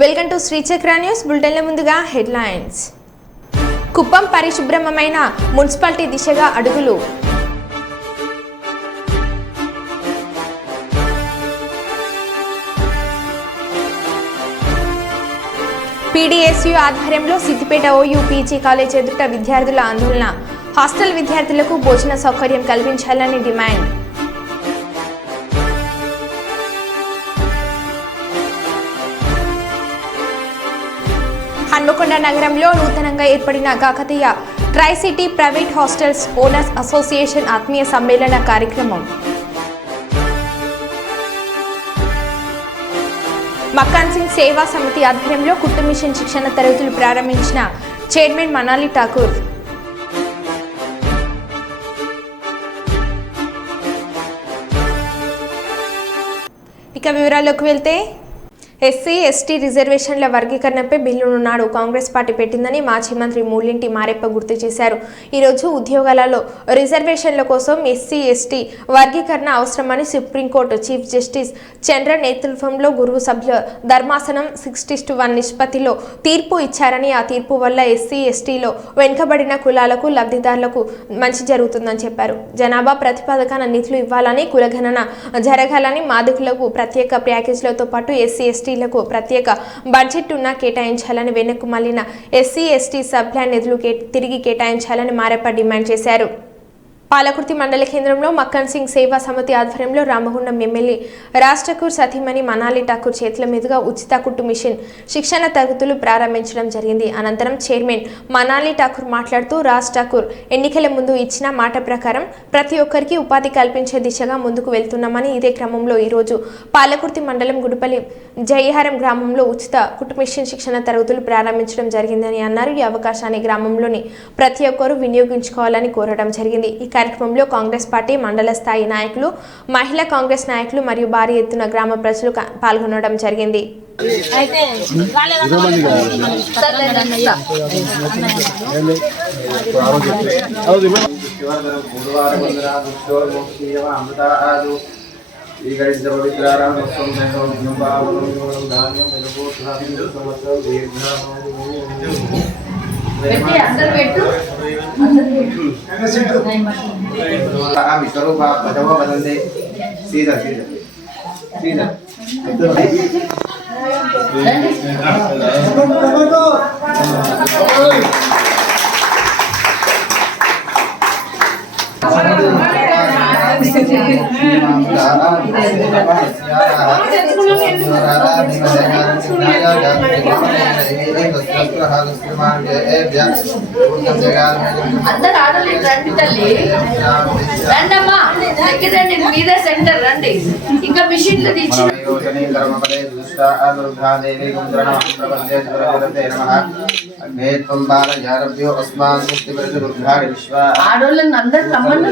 Welcome to Shri చక్ర news బులెటిన్ల ముందుగా headlines. Kuppam పరిశుభ్రమైన మున్సిపాలిటీ దిశగా అడుగులు. పీడీఎస్యూ ఆధ్వర్యంలో సిద్దిపేట ఓయూ పీజీ కాలేజ్ ఎదుట విద్యార్థుల ఆందోళన. హాస్టల్ విద్యార్థులకు భోజన సౌకర్యం కల్పించాలని డిమాండ్. హన్మకొండ నగరంలో నూతనంగా ఏర్పడిన Kakatiya try city private hostels owners association ఆత్మీయ సమ్మేళన కార్యక్రమం. మక్కన్ సింగ్ సేవా సమితి ఆధ్వర్యంలో కుట్టు మిషన్ శిక్షణ తరగతులు ప్రారంభించిన చైర్మన్ మనాలి ఠాకూర్. ఇక వివరాల్లోకి వెళ్తే ఎస్సీ ఎస్టీ రిజర్వేషన్ల వర్గీకరణపై బిల్లును నాడు కాంగ్రెస్ పార్టీ పెట్టిందని మాజీ మంత్రి మూలింటి మారెప్ప గుర్తు చేశారు. ఈరోజు ఉద్యోగాలలో రిజర్వేషన్ల కోసం ఎస్సీ ఎస్టీ వర్గీకరణ అవసరమని సుప్రీంకోర్టు చీఫ్ జస్టిస్ చంద్ర నేతృత్వంలో గురువు సభ్యుల ధర్మాసనం 60:1 నిష్పత్తిలో తీర్పు ఇచ్చారని, ఆ తీర్పు వల్ల ఎస్సీ ఎస్టీలో వెనుకబడిన కులాలకు లబ్ధిదారులకు మంచి జరుగుతుందని చెప్పారు. జనాభా ప్రతిపాదకన నిధులు ఇవ్వాలని, కులగణన జరగాలని, మాదికులకు ప్రత్యేక ప్యాకేజీలతో పాటు ఎస్సీ ఎస్టీ ప్రత్యేక బడ్జెట్ ఉన్న కేటాయించాలని, వెనక్కు మళ్లిన ఎస్సీ ఎస్టీ సబ్ ప్లాన్ నిధులు తిరిగి కేటాయించాలని మారెప్ప డిమాండ్ చేశారు. పాలకుర్తి మండల కేంద్రంలో మక్కన్ సింగ్ సేవా సమితి ఆధ్వర్యంలో రామగుండం ఎమ్మెల్యే రాజ్ ఠాకూర్ సతీమణి మనాలి ఠాకూర్ చేతుల మీదుగా ఉచిత కుట్టు మిషన్ శిక్షణ తరగతులు ప్రారంభించడం జరిగింది. అనంతరం చైర్మన్ మనాలి ఠాకూర్ మాట్లాడుతూ, రాజ్ ఠాకూర్ ఎన్నికల ముందు ఇచ్చిన మాట ప్రకారం ప్రతి ఒక్కరికి ఉపాధి కల్పించే దిశగా ముందుకు వెళ్తున్నామని, ఇదే క్రమంలో ఈరోజు పాలకుర్తి మండలం గుడిపల్లి జయహారం గ్రామంలో ఉచిత కుట్టు మిషన్ శిక్షణ తరగతులు ప్రారంభించడం జరిగిందని అన్నారు. ఈ అవకాశాన్ని గ్రామంలోని ప్రతి ఒక్కరూ వినియోగించుకోవాలని కోరడం జరిగింది. ఈ కార్యక్రమంలో కాంగ్రెస్ పార్టీ మండల స్థాయి నాయకులు, మహిళా కాంగ్రెస్ నాయకులు మరియు భారీ ఎత్తున గ్రామ ప్రజలు పాల్గొనడం జరిగింది. అందరు ఆడలు రండి తల్లి, రండమ్మా రండి, మీదే సెంటర్ రండి. ఇంకా మిషన్లు తెచ్చి ఆడోళ్ళని అందరు రమ్మని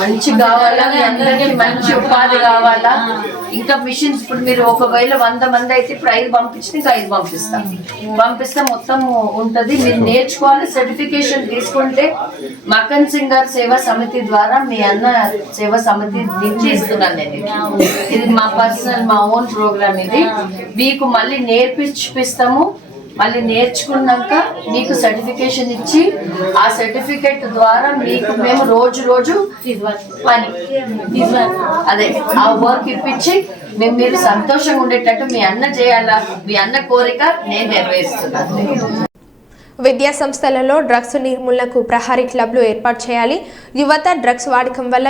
మంచి కావాలా, మీ అందరికి మంచి ఉపాధి కావాలా. ఇంకా మిషన్స్ ఇప్పుడు మీరు ఒకవేళ 100 మంది అయితే ఇప్పుడు 5 పంపించిన ఇంకా 5 పంపిస్తే మొత్తం ఉంటది. మీరు నేర్చుకోవాలి, సర్టిఫికేషన్ తీసుకుంటే మక్కన్ సింగ్ గారి సేవా సమితి ద్వారా మీ అన్న సేవా సమితి నుంచి ఇస్తున్నాను నేను. ఇది మా పర్సనల్, మా ఓన్ ప్రోగ్రామ్. ఇది మీకు మళ్ళీ నేర్పిస్తాము. మళ్ళీ నేర్చుకున్నాక మీకు సర్టిఫికేషన్ ఇచ్చి, ఆ సర్టిఫికేట్ ద్వారా మీకు మేము రోజు పని అదే ఆ వర్క్ ఇప్పించి మీరు సంతోషంగా ఉండేటట్టు మీ అన్న చేయాలా, మీ అన్న కోరిక నేను నెరవేరుస్తున్నాను. విద్యా సంస్థలలో డ్రగ్స్ నిర్మూలనకు ప్రహారీ క్లబ్లు ఏర్పాటు చేయాలి. యువత డ్రగ్స్ వాడకం వల్ల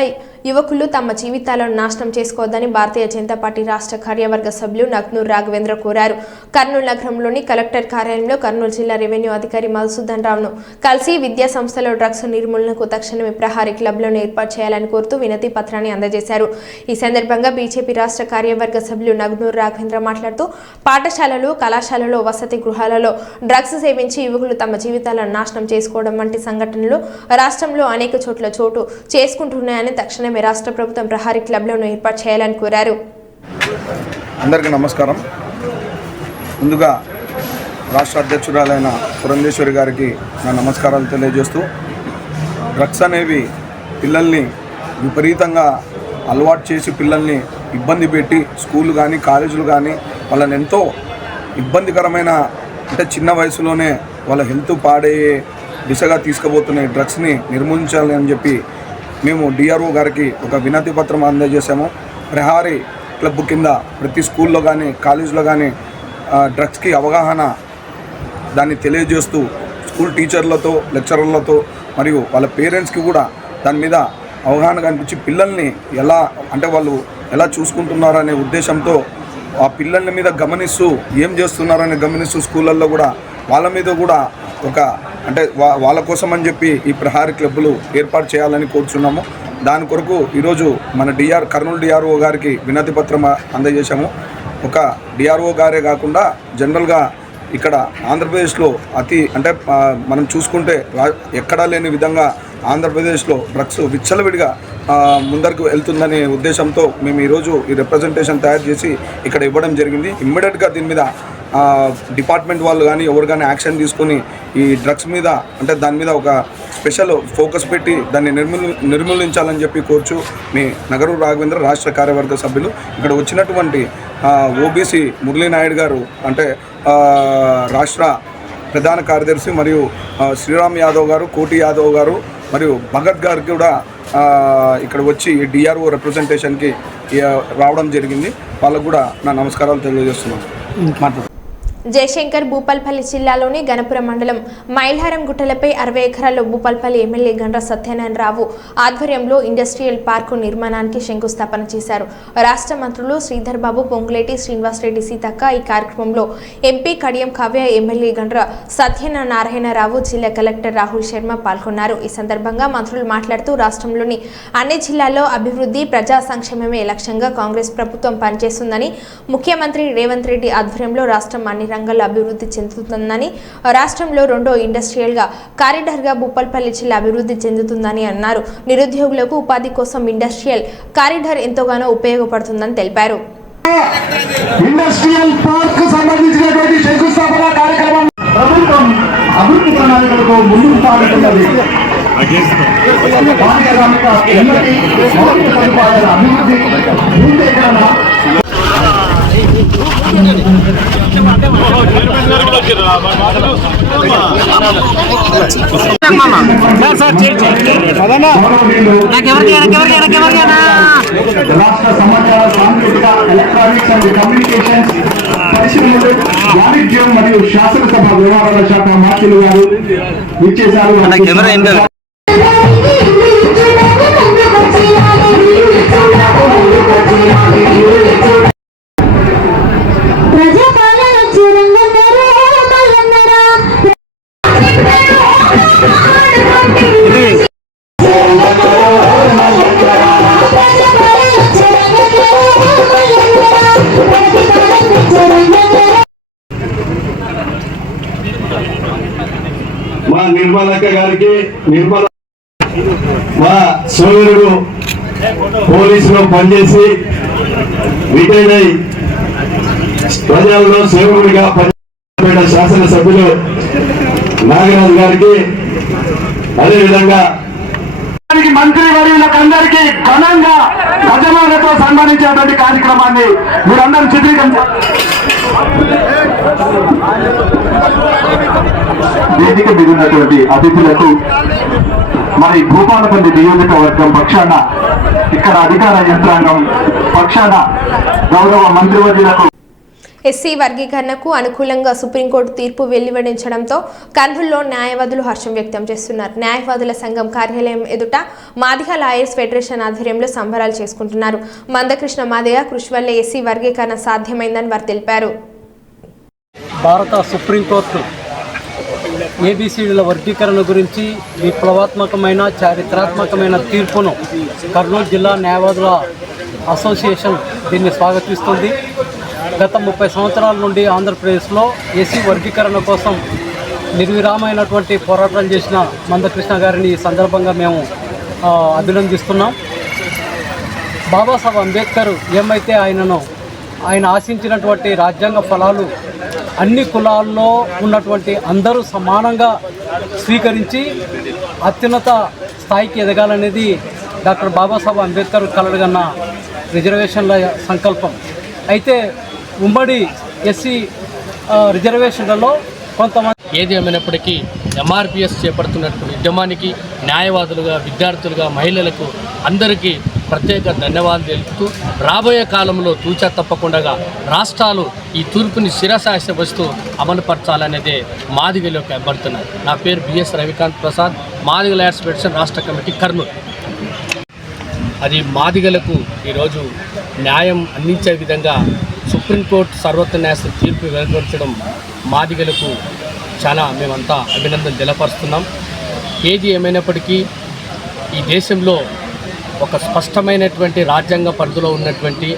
యువకులు తమ జీవితాలను నాశనం చేసుకోవద్దని భారతీయ జనతా పార్టీ రాష్ట్ర కార్యవర్గ సభ్యులు నగ్నూర్ రాఘవేంద్ర కోరారు. కర్నూలు నగరంలోని కలెక్టర్ కార్యాలయంలో కర్నూలు జిల్లా రెవెన్యూ అధికారి మధుసూదన్ రావును కలిసి విద్యా సంస్థలో డ్రగ్స్ నిర్మూలనకు తక్షణమే ప్రహారీ క్లబ్లను ఏర్పాటు చేయాలని కోరుతూ వినతి పత్రాన్ని అందజేశారు. ఈ సందర్భంగా బీజేపీ రాష్ట్ర కార్యవర్గ సభ్యులు నగ్నూర్ రాఘవేంద్ర మాట్లాడుతూ, పాఠశాలలు, కళాశాలలో, వసతి గృహాలలో డ్రగ్స్ సేవించి యువకులు తమ జీవితాలను నాశనం చేసుకోవడం వంటి సంఘటనలు రాష్ట్రంలో అనేక చోట్ల చోటు చేసుకుంటున్నాయని, తక్షణమే రాష్ట్ర ప్రభుత్వం ప్రహారీ క్లబ్లను ఏర్పాటు చేయాలని కోరారు. అందరికీ నమస్కారం. ముందుగా రాష్ట్ర అధ్యక్షురాలైన పురంధేశ్వరి గారికి నా నమస్కారాలు తెలియజేస్తూ, డ్రగ్స్ అనేవి పిల్లల్ని విపరీతంగా అలవాటు చేసి పిల్లల్ని ఇబ్బంది పెట్టి స్కూళ్ళు కానీ కాలేజీలు కానీ వాళ్ళని ఎంతో ఇబ్బందికరమైన, అంటే చిన్న వయసులోనే వాళ్ళ హెల్త్ పాడయ్యే దిశగా తీసుకుపోతున్న డ్రగ్స్ని నిర్మూలించాలి అని చెప్పి మేము డిఆర్ఓ గారికి ఒక వినతి పత్రం అందజేశాము. ప్రహారీ క్లబ్ కింద ప్రతి స్కూల్లో కానీ కాలేజీలో కానీ డ్రగ్స్కి అవగాహన దాన్ని తెలియజేస్తూ స్కూల్ టీచర్లతో లెక్చరర్లతో మరియు వాళ్ళ పేరెంట్స్కి కూడా దాని మీద అవగాహన కనిపించి పిల్లల్ని వాళ్ళు ఎలా చూసుకుంటున్నారనే ఉద్దేశంతో ఆ పిల్లల మీద గమనిస్తూ ఏం చేస్తున్నారని గమనిస్తూ స్కూళ్ళల్లో కూడా వాళ్ళ మీద కూడా వాళ్ళ కోసం అని చెప్పి ఈ ప్రహారీ క్లబ్బులు ఏర్పాటు చేయాలని కోరుచున్నాము. దాని కొరకు ఈరోజు మన కర్నూలు డిఆర్ఓ గారికి వినతి పత్రం అందజేశాము. ఒక డిఆర్ఓ గారే కాకుండా జనరల్గా ఇక్కడ ఆంధ్రప్రదేశ్లో మనం చూసుకుంటే ఎక్కడా లేని విధంగా ఆంధ్రప్రదేశ్లో డ్రగ్స్ విచ్చలవిడిగా ముందరకు వెళ్తుందనే ఉద్దేశంతో మేము ఈరోజు ఈ రిప్రజెంటేషన్ తయారు చేసి ఇక్కడ ఇవ్వడం జరిగింది. ఇమ్మీడియట్గా దీని మీద డిపార్ట్మెంట్ వాళ్ళు కానీ ఎవరు కానీ యాక్షన్ తీసుకొని ఈ డ్రగ్స్ మీద దాని మీద ఒక స్పెషల్ ఫోకస్ పెట్టి దాన్ని నిర్మూలించాలని చెప్పి కోరుచు మీ నగరు రాఘవేంద్ర రాష్ట్ర కార్యవర్గ సభ్యులు. ఇక్కడ వచ్చినటువంటి ఓబీసీ మురళీనాయుడు గారు రాష్ట్ర ప్రధాన కార్యదర్శి మరియు శ్రీరామ్ యాదవ్ గారు, కోటి యాదవ్ గారు మరియు భగత్ గారికి కూడా ఇక్కడ వచ్చి డిఆర్ఓ రిప్రజెంటేషన్కి రావడం జరిగింది. వాళ్ళకు కూడా నా నమస్కారాలు తెలియజేస్తున్నాను. జయశంకర్ భూపాల్పల్లి జిల్లాలోని గణపురం మండలం మైల్హారం గుట్టలపై 60 ఎకరాల్లో భూపాల్పల్లి ఎమ్మెల్యే గండ్ర సత్యనారాయణరావు ఆధ్వర్యంలో ఇండస్ట్రియల్ పార్కు నిర్మాణానికి శంకుస్థాపన చేశారు. రాష్ట్ర మంత్రులు శ్రీధర్ బాబు, పొంగులేటి శ్రీనివాసరెడ్డి, సీతక్క ఈ కార్యక్రమంలో ఎంపీ కడియం కావ్య, ఎమ్మెల్యే గండ్ర సత్యనారాయణరావు, జిల్లా కలెక్టర్ రాహుల్ శర్మ పాల్గొన్నారు. ఈ సందర్భంగా మంత్రులు మాట్లాడుతూ రాష్ట్రంలోని అన్ని జిల్లాల్లో అభివృద్ధి, ప్రజా సంక్షేమమే లక్ష్యంగా కాంగ్రెస్ ప్రభుత్వం పనిచేస్తుందని, ముఖ్యమంత్రి రేవంత్ రెడ్డి ఆధ్వర్యంలో రాష్ట్రం అన్ని రంగాల్లో అభివృద్ధి చెందుతుందని, రాష్ట్రంలో రెండో ఇండస్ట్రియల్ కారిడార్గా భూపాల్పల్లి జిల్లా అభివృద్ధి చెందుతుందని అన్నారు. నిరుద్యోగులకు ఉపాధి కోసం ఇండస్ట్రియల్ కారిడార్ ఎంతగానో ఉపయోగపడుతుందని తెలిపారు. ఇండస్ట్రియల్ పార్క్ సంబంధించినటువంటి శంకుస్థాపన కార్యక్రమం ప్రభుత్వం అభివృద్ధి ప్రణాళికలకు ముందుకు సాగుతున్నది. పారిశ్రామిక ఉన్నతి, మౌలిక సదుపాయాల అభివృద్ధి, భూసేకరణ రాష్ట్ర సమాచార సాంకేతిక ఎలక్ట్రానిక్స్ అండ్ కమ్యూనికేషన్స్ పరిశ్రమలు, వాణిజ్యం మరియు శాసనసభ వ్యవహారాల శాఖ మంత్రులు గారు ఇచ్చేశారు. మా నిర్మలక్క గారికి, మా సోదరుడు పోలీసులో పనిచేసి రిటైర్డ్ అయి ప్రజల్లో సేవకుడిగా పనిచేసిన శాసనసభ్యులు నాగరాజు గారికి, అదేవిధంగా మంత్రి వర్యులకు అందరికీ ఘనంగా గజమాలతో సన్మానించేటువంటి కార్యక్రమాన్ని మీరందరూ చిత్రీకరించారు. వేదిక మీద ఉన్నటువంటి అతిథులకు మరి భూపాలపల్లి నియోజకవర్గం పక్షాన, ఇక్కడ అధికార యంత్రాంగం పక్షాన గౌరవ మంత్రివర్యులకు ఎస్సీ వర్గీకరణకు అనుకూలంగా సుప్రీంకోర్టు తీర్పు వెలువడించడంతో కర్నూలులో న్యాయవాదులు హర్షం వ్యక్తం చేస్తున్నారు. న్యాయవాదుల సంఘం కార్యాలయం ఎదుట మాదిగ లాయర్స్ ఫెడరేషన్ ఆధ్వర్యంలో సంబరాలు చేసుకుంటున్నారు. మందకృష్ణ మాదిగ కృషి వల్ల ఎస్సీ వర్గీకరణ సాధ్యమైందని వారు తెలిపారు. భారత సుప్రీంకోర్టు ఏబీసీడీల వర్గీకరణ గురించి విప్లవాత్మకమైన చారిత్రాత్మకమైన తీర్పును కర్నూలు జిల్లా న్యాయవాదుల అసోసియేషన్ దీన్ని స్వాగతిస్తుంది. గత 30 సంవత్సరాల నుండి ఆంధ్రప్రదేశ్లో ఎస్సీ వర్గీకరణ కోసం నిర్విరామైనటువంటి పోరాటం చేసిన మందకృష్ణ గారిని ఈ సందర్భంగా మేము అభినందిస్తున్నాం. బాబాసాహెబ్ అంబేద్కర్ ఏమైతే ఆయనను ఆయన ఆశించినటువంటి రాజ్యాంగ ఫలాలు అన్ని కులాల్లో ఉన్నటువంటి అందరూ సమానంగా స్వీకరించి అత్యున్నత స్థాయికి ఎదగాలనేది డాక్టర్ బాబాసాహెబ్ అంబేద్కర్ కలలుగన్న రిజర్వేషన్ల సంకల్పం. అయితే ఉమ్మడి ఎస్సీ రిజర్వేషన్లలో కొంతమంది ఏది ఏమైనప్పటికీ ఎంఆర్పిఎస్ చేపడుతున్నటువంటి ఉద్యమానికి న్యాయవాదులుగా, విద్యార్థులుగా, మహిళలకు అందరికీ ప్రత్యేక ధన్యవాదాలు తెలుపుతూ రాబోయే కాలంలో తూచా తప్పకుండా రాష్ట్రాలు ఈ తూర్పుని శిరసాయవస్తూ అమలుపరచాలనేదే మాదిగల యొక్క అభ్యర్థన. నా పేరు BS Ravikanth Prasad, Madiga lads federation రాష్ట్ర కమిటీ కర్నూలు. అది మాదిగలకు ఈరోజు న్యాయం అందించే విధంగా సుప్రీంకోర్టు సర్వోన్నత న్యాయస్థానం తీర్పు వెలువరించడం మాదిగలకు చాలా మేమంతా అభినందన తెలపరుస్తున్నాం. ఏది ఏమైనప్పటికీ ఈ దేశంలో ఒక స్పష్టమైనటువంటి రాజ్యాంగ పరిధిలో ఉన్నటువంటి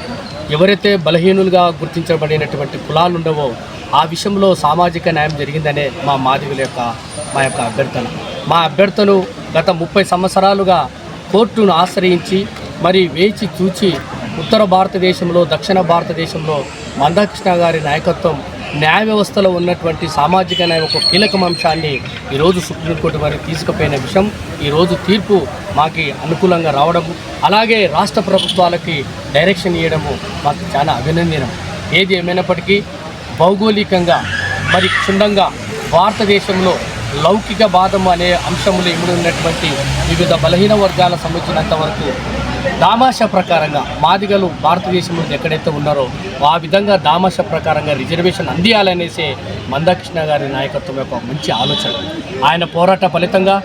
ఎవరైతే బలహీనులుగా గుర్తించబడినటువంటి కులాలు ఉండవో ఆ విషయంలో సామాజిక న్యాయం జరిగిందనే మా యొక్క అభ్యర్థన. మా అభ్యర్థనను గత 30 సంవత్సరాలుగా కోర్టును ఆశ్రయించి మరి వేచి చూచి ఉత్తర భారతదేశంలో, దక్షిణ భారతదేశంలో మందాకృష్ణ గారి నాయకత్వం న్యాయ వ్యవస్థలో ఉన్నటువంటి సామాజిక న్యాయం ఒక కీలక అంశాన్ని ఈరోజు సుప్రీంకోర్టు వారికి తీసుకుపోయిన విషయం, ఈరోజు తీర్పు మాకు అనుకూలంగా రావడము, అలాగే రాష్ట్ర ప్రభుత్వాలకి డైరెక్షన్ ఇవ్వడము మాకు చాలా అభినందనం. ఏది ఏమైనప్పటికీ భౌగోళికంగా మరి క్షుణ్ణంగా భారతదేశంలో లౌకిక వాదం అనే అంశములు ఇమిడి ఉన్నటువంటి వివిధ బలహీన వర్గాల సంబంధించినంత వరకు దామాషా ప్రకారంగా మాదిగలు భారతదేశంలో ఎక్కడైతే ఉన్నారో ఆ విధంగా దామాషా ప్రకారంగా రిజర్వేషన్ అందియాలనేసే మందాకృష్ణ గారి నాయకత్వం యొక్క మంచి ఆలోచన. ఆయన పోరాట ఫలితంగా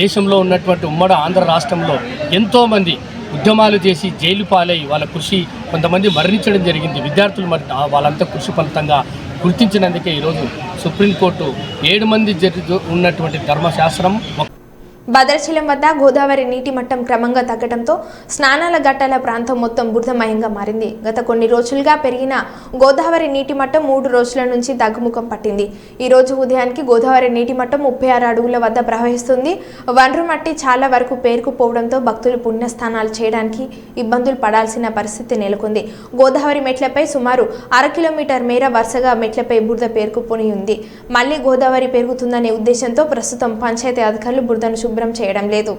దేశంలో ఉన్నటువంటి ఉమ్మడి ఆంధ్ర రాష్ట్రంలో ఎంతోమంది ఉద్యమాలు చేసి జైలు పాలై వాళ్ళ కృషి కొంతమంది మరణించడం జరిగింది. విద్యార్థులు వాళ్ళంతా కృషి ఫలితంగా గుర్తించినందుకే ఈరోజు సుప్రీంకోర్టు 7 మంది జడ్జి ఉన్నటువంటి ధర్మశాస్త్రం భద్రాచలం వద్ద గోదావరి నీటి మట్టం క్రమంగా తగ్గడంతో స్నానాల గట్టాల ప్రాంతం మొత్తం బురదమయంగా మారింది. గత కొన్ని రోజులుగా పెరిగిన గోదావరి నీటి మట్టం 3 రోజుల నుంచి తగ్గుముఖం పట్టింది. ఈ రోజు ఉదయానికి గోదావరి నీటి మట్టం 36 అడుగుల వద్ద ప్రవహిస్తుంది. వనరు మట్టి చాలా వరకు పేరుకుపోవడంతో భక్తులు పుణ్యస్నానాలు చేయడానికి ఇబ్బందులు పడాల్సిన పరిస్థితి నెలకొంది. గోదావరి మెట్లపై సుమారు 1/2 కిలోమీటర్ మేర వరుసగా మెట్లపై బురద పేరుకుపోయి ఉంది. మళ్లీ గోదావరి పెరుగుతుందనే ఉద్దేశంతో ప్రస్తుతం పంచాయతీ అధికారులు బురదను శుభ్రం చేయడం లేదు.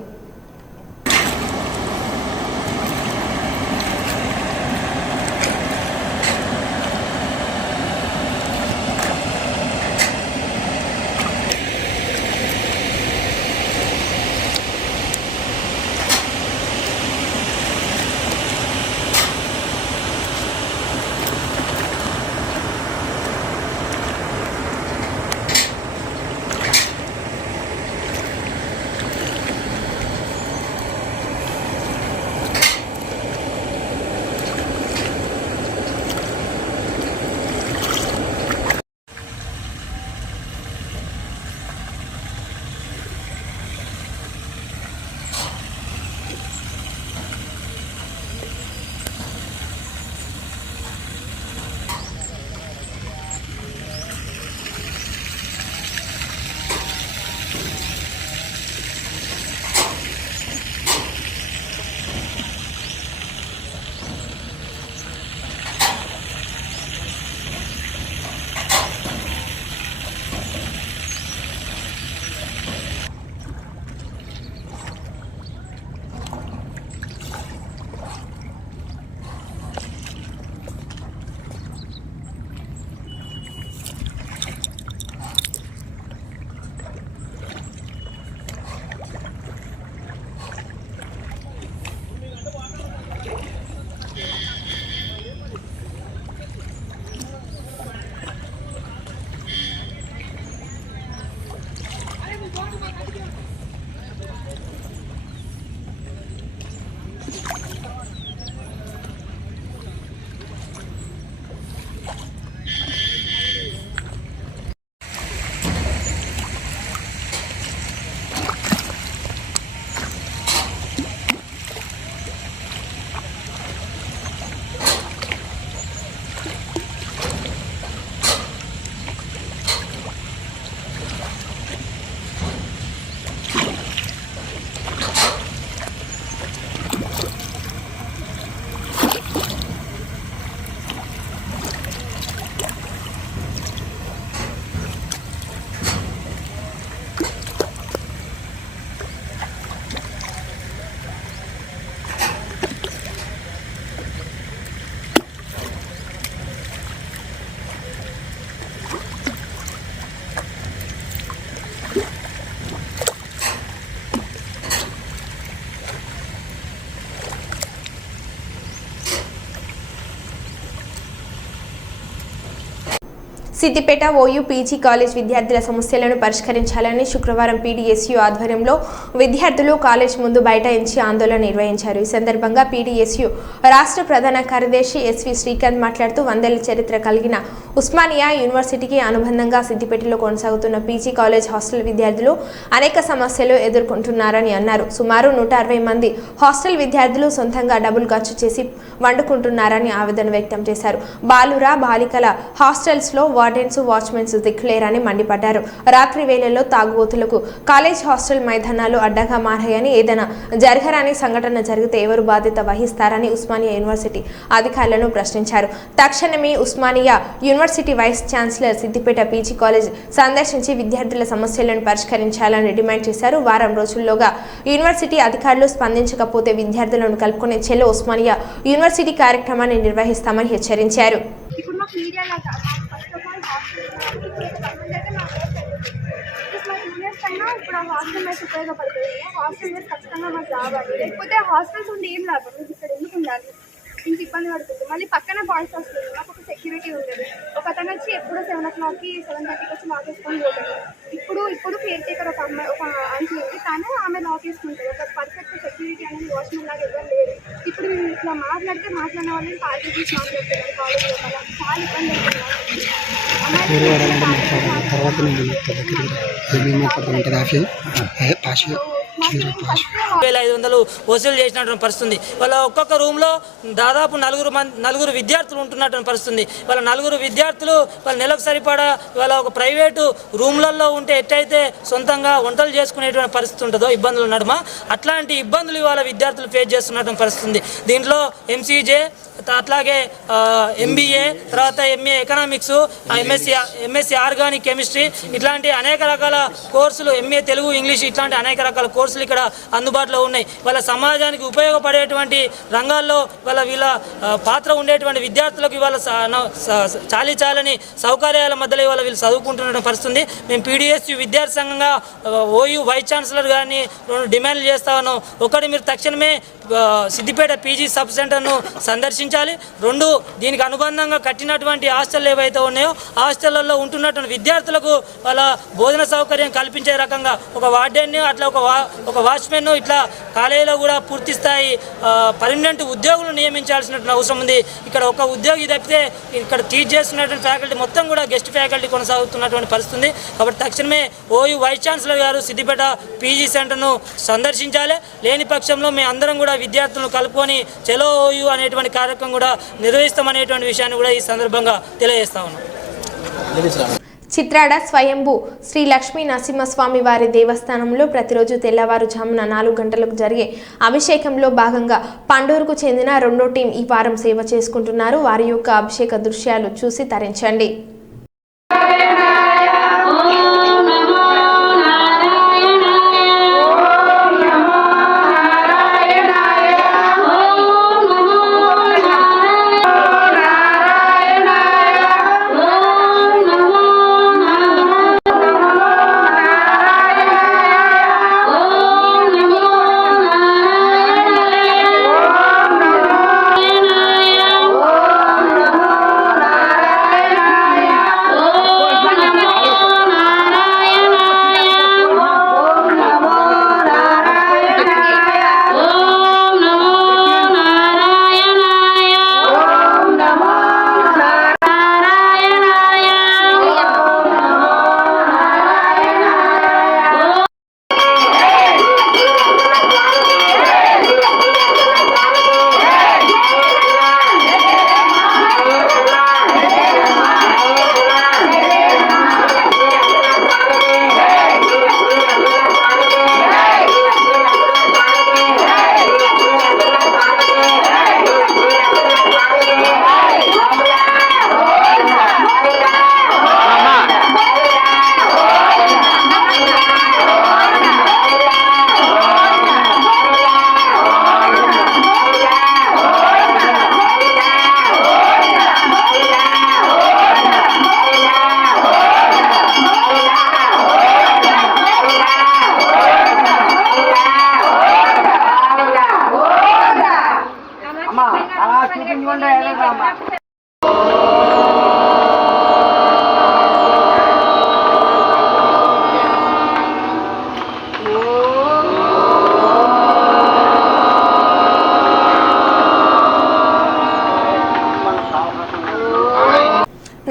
సిద్దిపేట ఓయూ పీజీ కాలేజ్ విద్యార్థుల సమస్యలను పరిష్కరించాలని శుక్రవారం పీడీఎస్యూ ఆధ్వర్యంలో విద్యార్థులు కాలేజ్ ముందు బైఠాయించి ఆందోళన నిర్వహించారు. ఈ సందర్భంగా పీడీఎస్యూ రాష్ట్ర ప్రధాన కార్యదర్శి ఎస్వి శ్రీకాంత్ మాట్లాడుతూ 100 ఏళ్ల చరిత్ర కలిగిన ఉస్మానియా యూనివర్సిటీకి అనుబంధంగా సిద్దిపేటలో కొనసాగుతున్న పీజీ కాలేజ్ హాస్టల్ విద్యార్థులు అనేక సమస్యలు ఎదుర్కొంటున్నారని అన్నారు. సుమారు 160 మంది హాస్టల్ విద్యార్థులు సొంతంగా డబ్బులు ఖర్చు చేసి వండుకుంటున్నారని ఆవేదన వ్యక్తం చేశారు. బాలుర బాలికల హాస్టల్స్ లో వార్డెన్స్ వాచ్మెన్స్ దిక్కులేరని మండిపడ్డారు. రాత్రి వేళల్లో తాగుబోతులకు కాలేజ్ హాస్టల్ మైదానాలు అడ్డగా మారాయని, ఏదైనా జరగరాని సంఘటన జరిగితే ఎవరు బాధ్యత వహిస్తారని ఉస్మానియా యూనివర్సిటీ అధికారులను ప్రశ్నించారు. తక్షణమే Osmania university vice chancellor Siddipet PG college సందర్శించి విద్యార్థుల సమస్యలను పరిష్కరించాలని డిమాండ్ చేశారు. వారం రోజుల్లోగా యూనివర్సిటీ అధికారులు స్పందించకపోతే విద్యార్థులను కలుపుకునే చెలో ఉస్మానియా యూనివర్సిటీ కార్యక్రమాన్ని నిర్వహిస్తామని హెచ్చరించారు. ఇప్పుడు మాకు మీడియా లాగా ఫస్ట్ ఆఫ్ ఆల్ మా జూనియర్స్ కన్నా ఇప్పుడు ఆ హాస్టల్ మేస్ ఉపయోగపడుతుంది. హాస్టల్ మేస్ ఖచ్చితంగా మాకు రావాలి, లేకపోతే హాస్టల్స్ ఉండి ఏం లాభం, మీకు ఇక్కడ ఎందుకు ఉండాలి, ఇంత ఇబ్బంది పడుతుంది. మళ్ళీ పక్కన బాయ్స్ వస్తుంది, మాకు ఒక సెక్యూరిటీ ఉండదు. ఒక అతను వచ్చి ఎప్పుడు 7 o'clockకి 7:30కి వచ్చి లాక్ వేసుకొని పోతాడు. ఇప్పుడు కేర్ టేకర్ ఒక అమ్మాయి ఒక ఆంటీ ఉంది, కానీ ఆమె లాక్ వేసుకుంటుంది. ఒక పర్ఫెక్ట్ సెక్యూరిటీ అనేది వాచ్మెన్ లాగా ఎవరు లేదు. ఇప్పుడు మేము ఇట్లా మాట్లాడిన వాళ్ళని పార్టీ తీసి మాట్లాడుతున్నారు కాలేజ్ లోపల. చాలా ఇబ్బంది అవుతుంది. 500 వసూలు చేసినటువంటి పరిస్థితుంది. వాళ్ళ ఒక్కొక్క రూమ్లో దాదాపు నలుగురు విద్యార్థులు ఉంటున్నటువంటి పరిస్థితుంది. వాళ్ళ నలుగురు విద్యార్థులు వాళ్ళ నెలకు సరిపడా వాళ్ళ ఒక ప్రైవేటు రూమ్లలో ఉంటే ఎట్టయితే సొంతంగా వంటలు చేసుకునేటువంటి పరిస్థితి ఉంటుందో ఇబ్బందులు నడుమ, అట్లాంటి ఇబ్బందులు ఇవాళ విద్యార్థులు ఫేస్ చేస్తున్నటువంటి పరిస్థితుంది. దీంట్లో ఎంసీజే, అట్లాగే ఎంబీఏ, తర్వాత MA economics, MSc organic chemistry, ఇట్లాంటి అనేక రకాల కోర్సులు, ఎంఏ తెలుగు ఇంగ్లీష్, ఇట్లాంటి అనేక రకాల కోర్సులు ఇక్కడ అందుబాటులో ఉన్నాయి. వాళ్ళ సమాజానికి ఉపయోగపడేటువంటి రంగాల్లో వీళ్ళ పాత్ర ఉండేటువంటి విద్యార్థులకు ఇవాళ చాలని సౌకర్యాల మధ్యలో ఇవాళ వీళ్ళు చదువుకుంటున్న పరిస్థితుంది. మేము పీడీఎస్యూ విద్యార్థి సంఘంగా ఓయూ వైస్ ఛాన్సలర్ గారిని 2 డిమాండ్లు చేస్తా ఉన్నాం. ఒకటి, మీరు తక్షణమే సిద్దిపేట పీజీ సబ్ సెంటర్ను సందర్శించాలి. 2, దీనికి అనుబంధంగా కట్టినటువంటి హాస్టల్ ఏవైతే ఉన్నాయో హాస్టళ్లలో ఉంటున్నటువంటి విద్యార్థులకు వాళ్ళ భోజన సౌకర్యం కల్పించే రకంగా ఒక వార్డెన్ని, అట్లా ఒక వాచ్మెన్, ఇట్లా కాలేజీలో కూడా పూర్తి స్థాయి పర్మనెంట్ ఉద్యోగులు నియమించాల్సినటువంటి అవసరం ఉంది. ఇక్కడ ఒక ఉద్యోగి తప్పితే ఇక్కడ టీచ్ చేస్తున్నటువంటి ఫ్యాకల్టీ మొత్తం కూడా గెస్ట్ ఫ్యాకల్టీ కొనసాగుతున్నటువంటి పరిస్థితి. కాబట్టి తక్షణమే ఓయూ వైస్ ఛాన్సలర్ గారు సిద్దిపేట పీజీ సెంటర్ను సందర్శించాలి. లేని పక్షంలో మేము అందరం కూడా విద్యార్థులను కలుపుకొని చెలో ఓయూ అనేటువంటి కార్యక్రమం కూడా నిర్వహిస్తామనేటువంటి విషయాన్ని కూడా ఈ సందర్భంగా తెలియజేస్తా ఉన్నాం. చిత్రాడ స్వయంభూ శ్రీ లక్ష్మీ నరసింహస్వామి వారి దేవస్థానంలో ప్రతిరోజు తెల్లవారుజామున 4 గంటలకు జరిగే అభిషేకంలో భాగంగా పండూరుకు చెందిన 2వ టీం ఈ వారం సేవ చేసుకుంటున్నారు. వారి యొక్క అభిషేక దృశ్యాలు చూసి తరించండి.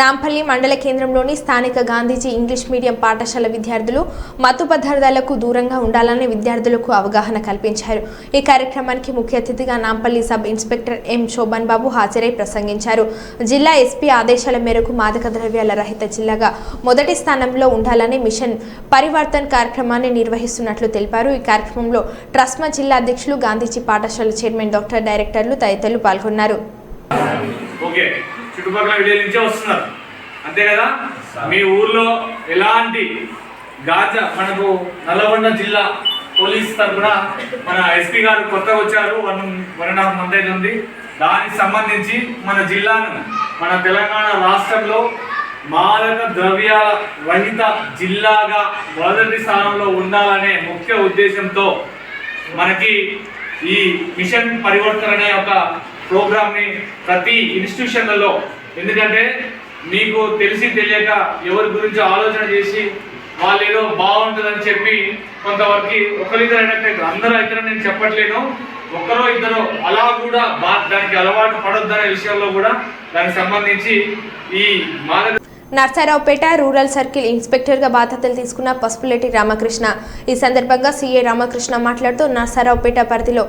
నాంపల్లి మండల కేంద్రంలోని స్థానిక గాంధీజీ ఇంగ్లీష్ మీడియం పాఠశాల విద్యార్థులు మత్తు పదార్థాలకు దూరంగా ఉండాలని విద్యార్థులకు అవగాహన కల్పించారు. ఈ కార్యక్రమానికి ముఖ్య అతిథిగా Nampally sub inspector M Shobhan Babu హాజరై ప్రసంగించారు. జిల్లా ఎస్పీ ఆదేశాల మేరకు మాదక ద్రవ్యాల రహిత జిల్లాగా మొదటి స్థానంలో ఉండాలని మిషన్ పరివర్తన్ కార్యక్రమాన్ని నిర్వహిస్తున్నట్లు తెలిపారు. ఈ కార్యక్రమంలో ట్రస్మా జిల్లా అధ్యక్షులు, గాంధీజీ పాఠశాల చైర్మన్, డాక్టర్, డైరెక్టర్లు తదితరులు పాల్గొన్నారు. చుట్టుపక్కల విలేజ్ నుంచే వస్తున్నారు, అంతే కదా. మీ ఊర్లో ఎలాంటి గాజా, మనకు నల్లగొండ జిల్లా పోలీస్ తరఫున మన ఎస్పీ గారు కొత్తగా వచ్చారు, 1.5 మంత్ అవుతుంది. దానికి సంబంధించి మన జిల్లాను, మన తెలంగాణ రాష్ట్రంలో మాదక ద్రవ్యాల రహిత జిల్లాగా మొదటి స్థానంలో ఉండాలనే ముఖ్య ఉద్దేశంతో మనకి ఈ మిషన్ పరివర్తన అనే ఒక ప్రోగ్రామ్ని ప్రతి ఇన్స్టిట్యూషన్లలో, ఎందుకంటే మీకు తెలిసి తెలియక ఎవరి గురించి ఆలోచన చేసి వాళ్ళు ఏదో బాగుంటుందని చెప్పి కొంతవరకు ఒకరిద్దరు అయినట్టు, అందరూ అయితే నేను చెప్పట్లేను, ఒక్కరో ఇద్దరు అలా కూడా దానికి అలవాటు పడొద్దనే విషయంలో కూడా దానికి సంబంధించి ఈ మాదక నర్సారావుపేట రూరల్ సర్కిల్ ఇన్స్పెక్టర్గా బాధ్యతలు తీసుకున్న పసుపులేటి రామకృష్ణ. ఈ సందర్భంగా సీఏ రామకృష్ణ మాట్లాడుతూ నర్సారావుపేట పరిధిలో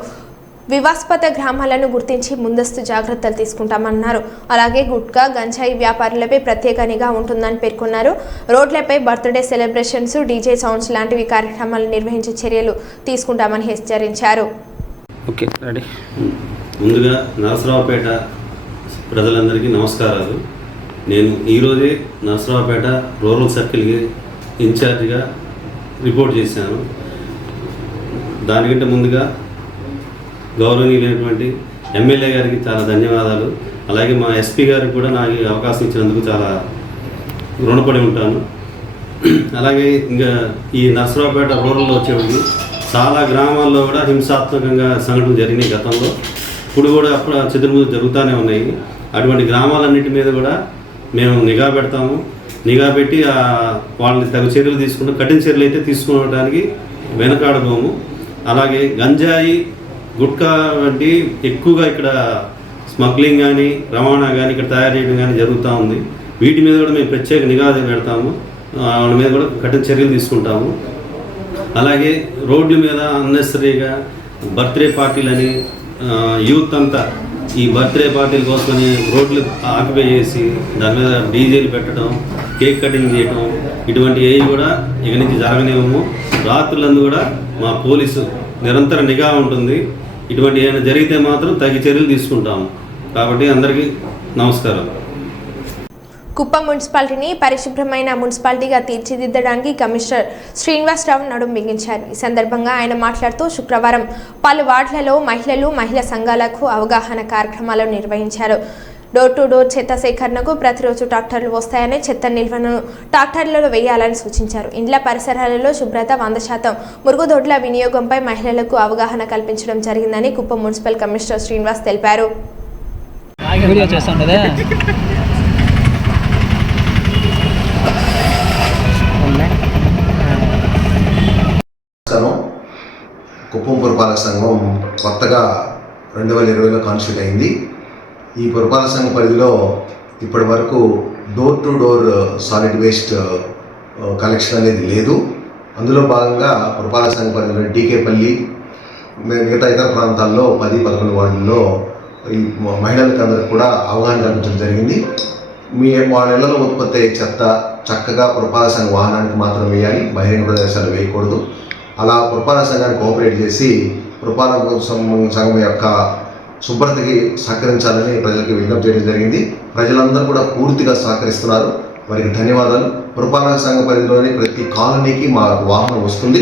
వివాస్పద గ్రామాలను గుర్తించి ముందస్తు జాగ్రత్తలు తీసుకుంటామన్నారు. అలాగే గుట్కా, గంజాయి వ్యాపారులపై ప్రత్యేక నిఘా ఉంటుందని పేర్కొన్నారు. రోడ్లపై బర్త్డే సెలబ్రేషన్స్, డీజే సౌండ్స్ లాంటివి కార్యక్రమాలు నిర్వహించే చర్యలు తీసుకుంటామని హెచ్చరించారు. ముందుగా నరసరావుపేట ప్రజలందరికీ నమస్కారాలు. నేను ఈరోజే నరసరావుపేట రూరల్ సర్కిల్కి ఇన్ఛార్జిగా రిపోర్ట్ చేశాను. దానికంటే ముందుగా గౌరవనీయులైనటువంటి ఎమ్మెల్యే గారికి చాలా ధన్యవాదాలు. అలాగే మా ఎస్పీ గారికి కూడా నాకు అవకాశం ఇచ్చినందుకు చాలా రుణపడి ఉంటాను. అలాగే ఇంకా ఈ నర్సరావుపేట రూరల్లో వచ్చేవాడికి చాలా గ్రామాల్లో కూడా హింసాత్మకంగా సంఘటనలు జరిగినాయి గతంలో. ఇప్పుడు కూడా అప్పుడు చెదురుముదురు జరుగుతూనే ఉన్నాయి. అటువంటి గ్రామాలన్నిటి మీద కూడా మేము నిఘా పెడతాము. నిఘా పెట్టి వాళ్ళని తగు చర్యలు తీసుకుంటాం. కఠిన చర్యలు అయితే తీసుకోవడానికి వెనకాడబోము. అలాగే గంజాయి, గుట్కా వంటి ఎక్కువగా ఇక్కడ స్మగ్లింగ్ కానీ, రవాణా కానీ, ఇక్కడ తయారు చేయడం కానీ జరుగుతూ ఉంది. వీటి మీద కూడా మేము ప్రత్యేక నిఘా పెడతాము. వాళ్ళ మీద కూడా కఠిన చర్యలు తీసుకుంటాము. అలాగే రోడ్ల మీద అన్నెసరీగా బర్త్డే పార్టీలని, యూత్ అంతా ఈ బర్త్డే పార్టీల కోసమని రోడ్లు ఆక్యుపై చేసి దాని మీద డీజేలు పెట్టడం, కేక్ కటింగ్ చేయడం, ఇటువంటి ఏవి కూడా ఇక నుంచి జరగనివ్వము. రాత్రులందు కూడా మా పోలీసు నిరంతర నిఘా ఉంటుంది. ఇటువంటి ఏమైనా జరిగితే మాత్రం తగిన చర్యలు తీసుకుంటాము. కాబట్టి అందరికీ నమస్కారం. కుప్పం మున్సిపాలిటీని పరిశుభ్రమైన మున్సిపాలిటీగా తీర్చిదిద్దడానికి కమిషనర్ శ్రీనివాసరావు నడుం బిగించారు. ఈ సందర్భంగా ఆయన మాట్లాడుతూ శుక్రవారం పలు వార్డులలో మహిళా సంఘాలకు అవగాహన కార్యక్రమాలను నిర్వహించారు. డోర్ టు డోర్ చెత్త సేకరణకు ప్రతిరోజు ట్రాక్టర్లు వస్తాయని, చెత్త నిల్వను ట్రాక్టర్లలో వేయాలని సూచించారు. ఇండ్ల పరిసరాలలో శుభ్రత 100% మురుగుదొడ్ల వినియోగంపై మహిళలకు అవగాహన కల్పించడం జరిగిందని కుప్పం మున్సిపల్ కమిషనర్ శ్రీనివాస్ తెలిపారు. కుప్పం పురపాలక సంఘం కొత్తగా 2020లో కాన్స్టిట్యూట్ అయింది. ఈ పురపాలక సంఘం పరిధిలో ఇప్పటి వరకు door to door solid waste collection అనేది లేదు. అందులో భాగంగా పురపాలక సంఘం పరిధిలో డీకేపల్లి, మిగతా ఇతర ప్రాంతాల్లో 10-11 వార్డుల్లో ఈ మహిళలకు అందరికి కూడా అవగాహన కల్పించడం జరిగింది. వాళ్ళ ఇళ్లలో ఉత్పత్తి అయ్యే చెత్త చక్కగా పురపాలక సంఘ వాహనానికి మాత్రం వేయాలి, బహిరంగ ప్రదేశాలు వేయకూడదు. అలా పురపాలక సంఘాన్ని కోఆపరేట్ చేసి పురపాలక సంఘం యొక్క శుభ్రతకి సహకరించాలని ప్రజలకు విజ్ఞప్తి చేయడం జరిగింది. ప్రజలందరూ కూడా పూర్తిగా సహకరిస్తున్నారు, వారికి ధన్యవాదాలు. పురపాలక సంఘ పరిధిలోని ప్రతి కాలనీకి మా వాహనం వస్తుంది.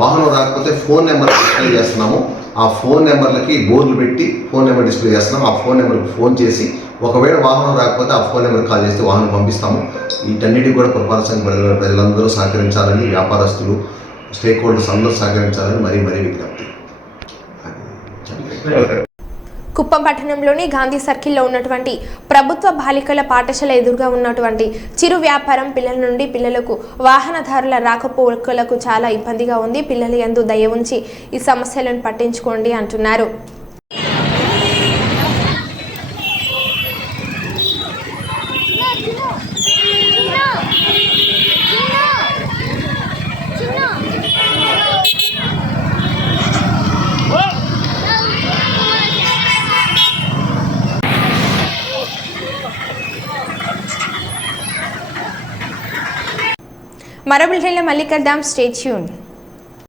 వాహనం రాకపోతే ఫోన్ నెంబర్ డిస్ప్లే చేస్తున్నాము. ఆ ఫోన్ నెంబర్లకి బోర్డులు పెట్టి ఫోన్ నెంబర్ డిస్ప్లే చేస్తున్నాం. ఆ ఫోన్ నెంబర్కి ఫోన్ చేసి ఒకవేళ వాహనం రాకపోతే ఆ ఫోన్ నెంబర్కి కాల్ చేస్తే వాహనం పంపిస్తాము. వీటన్నిటికి కూడా పురపాలక సంఘ పరిధిలో ప్రజలందరూ సహకరించాలని, వ్యాపారస్తులు, స్టేక్ హోల్డర్స్ అందరూ సహకరించాలని మరీ విజ్ఞప్తి. కుప్పం పట్టణంలోని గాంధీ సర్కిల్లో ఉన్నటువంటి ప్రభుత్వ బాలికల పాఠశాల ఎదురుగా ఉన్నటువంటి చిరు వ్యాపారం పిల్లల నుండి పిల్లలకు వాహనదారుల రాకపోకలకు చాలా ఇబ్బందిగా ఉంది. పిల్లల యందు దయ ఉంచి ఈ సమస్యలను పట్టించుకోండి అంటున్నారు. మరో బులెటిన్లో మళ్ళీ కలుద్దాం. Stay tuned.